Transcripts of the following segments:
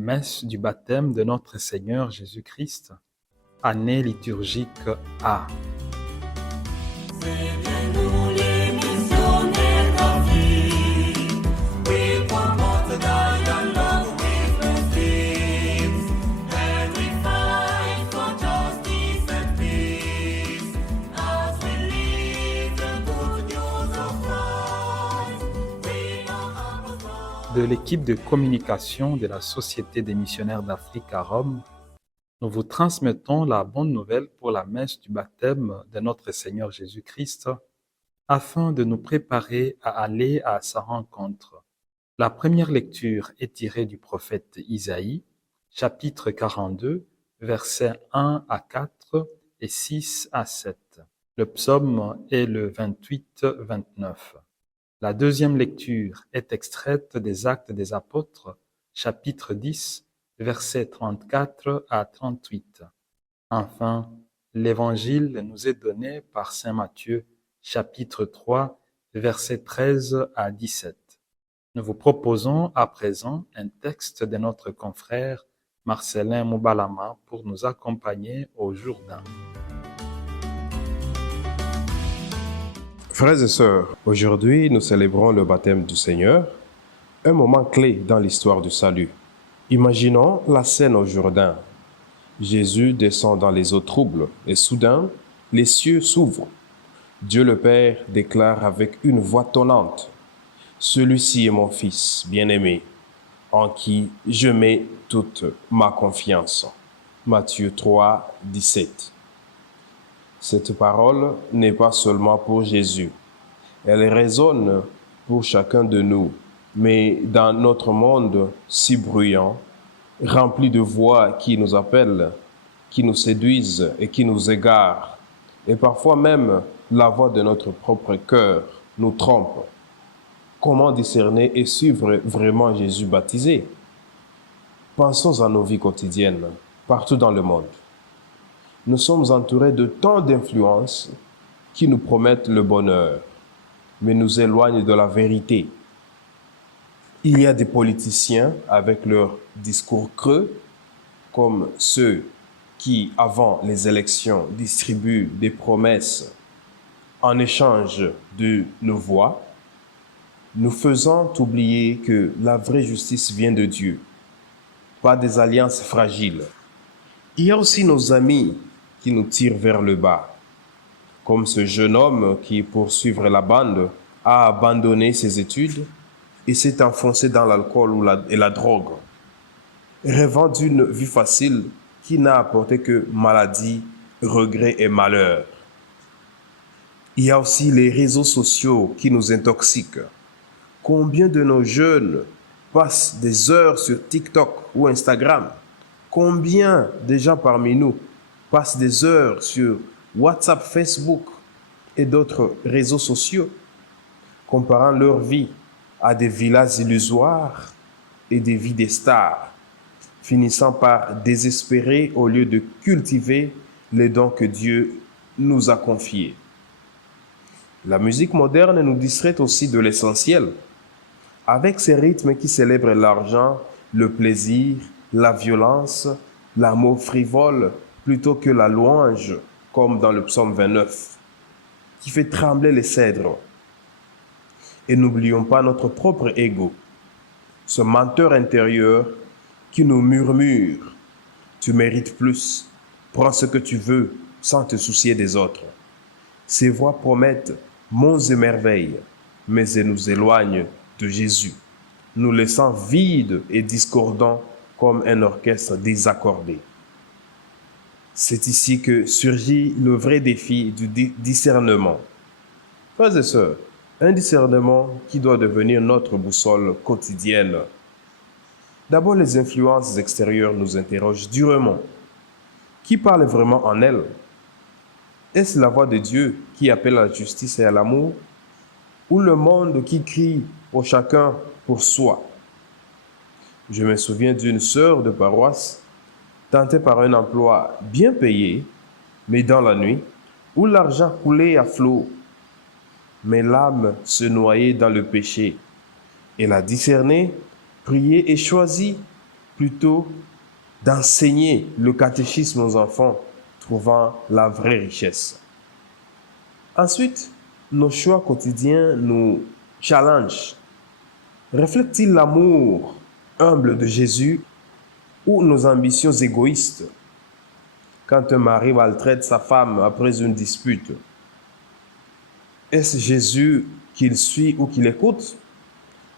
Messe du baptême de notre Seigneur Jésus-Christ, année liturgique A. C'est bien nous les missionnaires d'Afrique. We promote the dialogue with Muslims, and we fight for justice and peace. As we live the good news of Christ, we are apostles. De l'équipe de communication de la Société des missionnaires d'Afrique à Rome, nous vous transmettons la bonne nouvelle pour la messe du baptême de notre Seigneur Jésus-Christ afin de nous préparer à aller à sa rencontre. La première lecture est tirée du prophète Isaïe, chapitre 42, versets 1 à 4 et 6 à 7. Le psaume est le 28-29. La deuxième lecture est extraite des Actes des Apôtres, chapitre 10, versets 34 à 38. Enfin, l'Évangile nous est donné par saint Matthieu, chapitre 3, versets 13 à 17. Nous vous proposons à présent un texte de notre confrère Marcelin Moubalama pour nous accompagner au Jourdain. Frères et sœurs, aujourd'hui nous célébrons le baptême du Seigneur, un moment clé dans l'histoire du salut. Imaginons la scène au Jourdain. Jésus descend dans les eaux troubles et soudain, les cieux s'ouvrent. Dieu le Père déclare avec une voix tonnante, « Celui-ci est mon Fils bien-aimé, en qui je mets toute ma confiance. » Matthieu 3, 17. Cette parole n'est pas seulement pour Jésus. Elle résonne pour chacun de nous. Mais dans notre monde si bruyant, rempli de voix qui nous appellent, qui nous séduisent et qui nous égarent, et parfois même la voix de notre propre cœur nous trompe, comment discerner et suivre vraiment Jésus baptisé? Pensons à nos vies quotidiennes, partout dans le monde. Nous sommes entourés de tant d'influences qui nous promettent le bonheur, mais nous éloignent de la vérité. Il y a des politiciens avec leurs discours creux, comme ceux qui, avant les élections, distribuent des promesses en échange de nos voix, nous faisant oublier que la vraie justice vient de Dieu, pas des alliances fragiles. Il y a aussi nos amis qui nous tirent vers le bas, comme ce jeune homme qui, pour suivre la bande, a abandonné ses études et s'est enfoncé dans l'alcool et la drogue, rêvant d'une vie facile qui n'a apporté que maladie, regrets et malheur. Il y a aussi les réseaux sociaux qui nous intoxiquent. Combien de nos jeunes passent des heures sur TikTok ou Instagram? Combien de gens parmi nous passent des heures sur WhatsApp, Facebook et d'autres réseaux sociaux, comparant leur vie à des villas illusoires et des vies des stars, finissant par désespérer au lieu de cultiver les dons que Dieu nous a confiés. La musique moderne nous distrait aussi de l'essentiel, avec ses rythmes qui célèbrent l'argent, le plaisir, la violence, l'amour frivole, plutôt que la louange, comme dans le psaume 29, qui fait trembler les cèdres. Et n'oublions pas notre propre ego, ce menteur intérieur qui nous murmure « Tu mérites plus, prends ce que tu veux sans te soucier des autres. » Ces voix promettent monts et merveilles, mais elles nous éloignent de Jésus, nous laissant vides et discordants comme un orchestre désaccordé. C'est ici que surgit le vrai défi du discernement. Frères et sœurs, un discernement qui doit devenir notre boussole quotidienne. D'abord, les influences extérieures nous interrogent durement. Qui parle vraiment en elles? Est-ce la voix de Dieu qui appelle à la justice et à l'amour? Ou le monde qui crie au chacun pour soi? Je me souviens d'une sœur de paroisse tentée par un emploi bien payé, mais dans la nuit, où l'argent coulait à flot, mais l'âme se noyait dans le péché. Elle a discerné, prié et choisi plutôt d'enseigner le catéchisme aux enfants, trouvant la vraie richesse. Ensuite, nos choix quotidiens nous challengent. Reflètent-ils l'amour humble de Jésus ou nos ambitions égoïstes? Quand un mari maltraite sa femme après une dispute, est-ce Jésus qu'il suit ou qu'il écoute?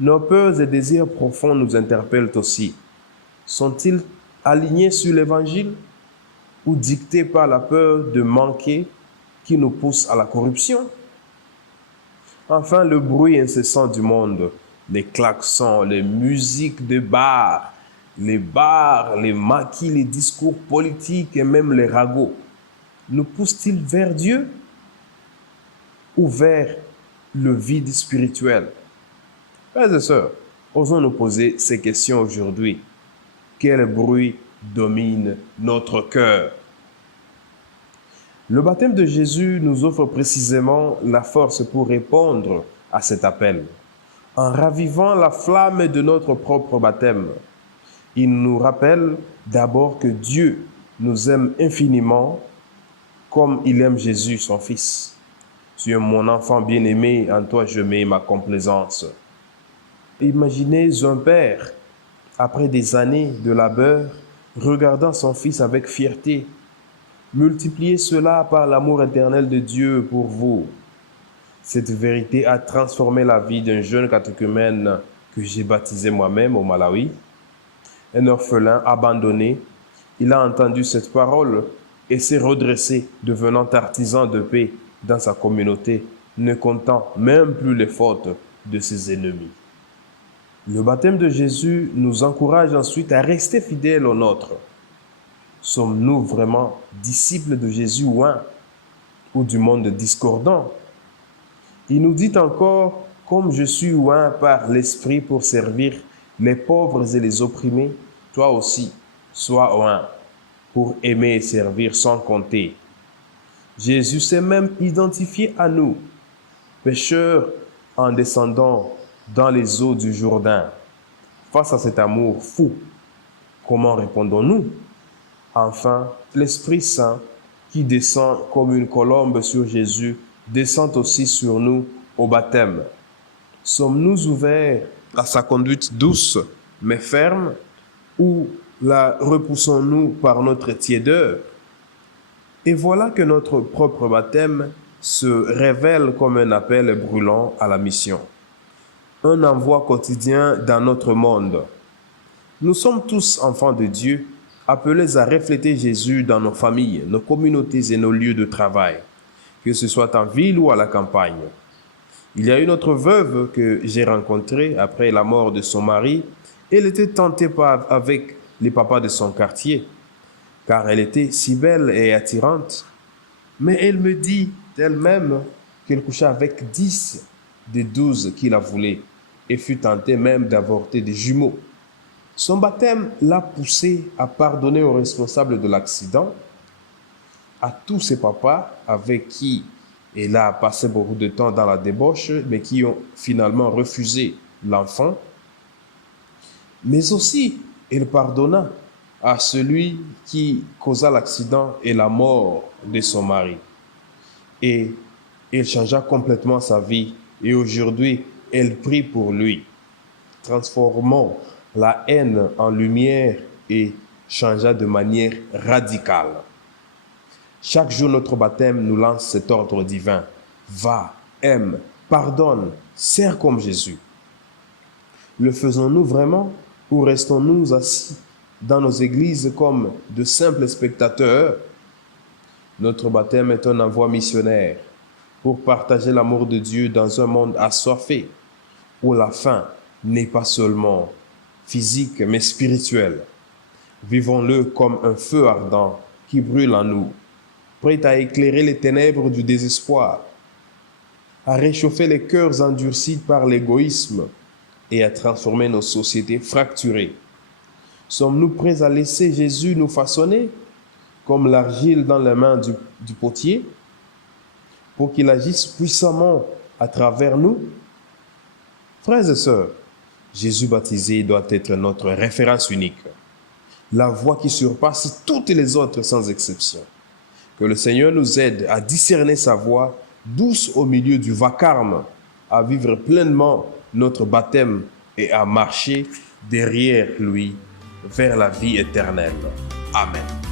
Nos peurs et désirs profonds nous interpellent aussi. Sont-ils alignés sur l'Évangile ou dictés par la peur de manquer qui nous pousse à la corruption? Enfin, le bruit incessant du monde, les klaxons, les musiques de bars, les maquis, les discours politiques et même les ragots, nous poussent-ils vers Dieu ou vers le vide spirituel? Frères et sœurs, osons nous poser ces questions aujourd'hui. Quel bruit domine notre cœur? Le baptême de Jésus nous offre précisément la force pour répondre à cet appel. En ravivant la flamme de notre propre baptême, il nous rappelle d'abord que Dieu nous aime infiniment comme il aime Jésus, son Fils. Tu es mon enfant bien-aimé, en toi je mets ma complaisance. Imaginez un père, après des années de labeur, regardant son fils avec fierté. Multipliez cela par l'amour éternel de Dieu pour vous. Cette vérité a transformé la vie d'un jeune catéchumène que j'ai baptisé moi-même au Malawi. Un orphelin abandonné, il a entendu cette parole et s'est redressé, devenant artisan de paix dans sa communauté, ne comptant même plus les fautes de ses ennemis. Le baptême de Jésus nous encourage ensuite à rester fidèles au nôtre. Sommes-nous vraiment disciples de Jésus ou du monde discordant? Il nous dit encore, comme je suis oint par l'Esprit pour servir les pauvres et les opprimés, toi aussi, sois oint pour aimer et servir sans compter. Jésus s'est même identifié à nous, pécheurs en descendant dans les eaux du Jourdain. Face à cet amour fou, comment répondons-nous? Enfin, l'Esprit Saint qui descend comme une colombe sur Jésus descend aussi sur nous au baptême. Sommes-nous ouverts à sa conduite douce mais ferme ou la repoussons-nous par notre tiédeur? Et voilà que notre propre baptême se révèle comme un appel brûlant à la mission. Un envoi quotidien dans notre monde. Nous sommes tous enfants de Dieu, appelés à refléter Jésus dans nos familles, nos communautés et nos lieux de travail, que ce soit en ville ou à la campagne. Il y a une autre veuve que j'ai rencontrée après la mort de son mari. Elle était tentée avec les papas de son quartier, car elle était si belle et attirante. Mais elle me dit d'elle-même qu'elle couchait avec 10 des 12 qui la voulaient et fut tentée même d'avorter des jumeaux. Son baptême l'a poussée à pardonner aux responsables de l'accident, à tous ses papas avec qui elle a passé beaucoup de temps dans la débauche, mais qui ont finalement refusé l'enfant. Mais aussi, elle pardonna à celui qui causa l'accident et la mort de son mari. Et elle changea complètement sa vie. Et aujourd'hui, elle prie pour lui. Transformons la haine en lumière et changea de manière radicale. Chaque jour, notre baptême nous lance cet ordre divin. Va, aime, pardonne, sers comme Jésus. Le faisons-nous vraiment ou restons-nous assis dans nos églises comme de simples spectateurs? Notre baptême est un envoi missionnaire pour partager l'amour de Dieu dans un monde assoiffé, où la faim n'est pas seulement physique mais spirituelle. Vivons-le comme un feu ardent qui brûle en nous, prêt à éclairer les ténèbres du désespoir, à réchauffer les cœurs endurcis par l'égoïsme et à transformer nos sociétés fracturées. Sommes-nous prêts à laisser Jésus nous façonner comme l'argile dans les mains du potier pour qu'il agisse puissamment à travers nous? Frères et sœurs, Jésus baptisé doit être notre référence unique. la voie qui surpasse toutes les autres sans exception. Que le Seigneur nous aide à discerner sa voie douce au milieu du vacarme, à vivre pleinement notre baptême et à marcher derrière lui vers la vie éternelle. Amen.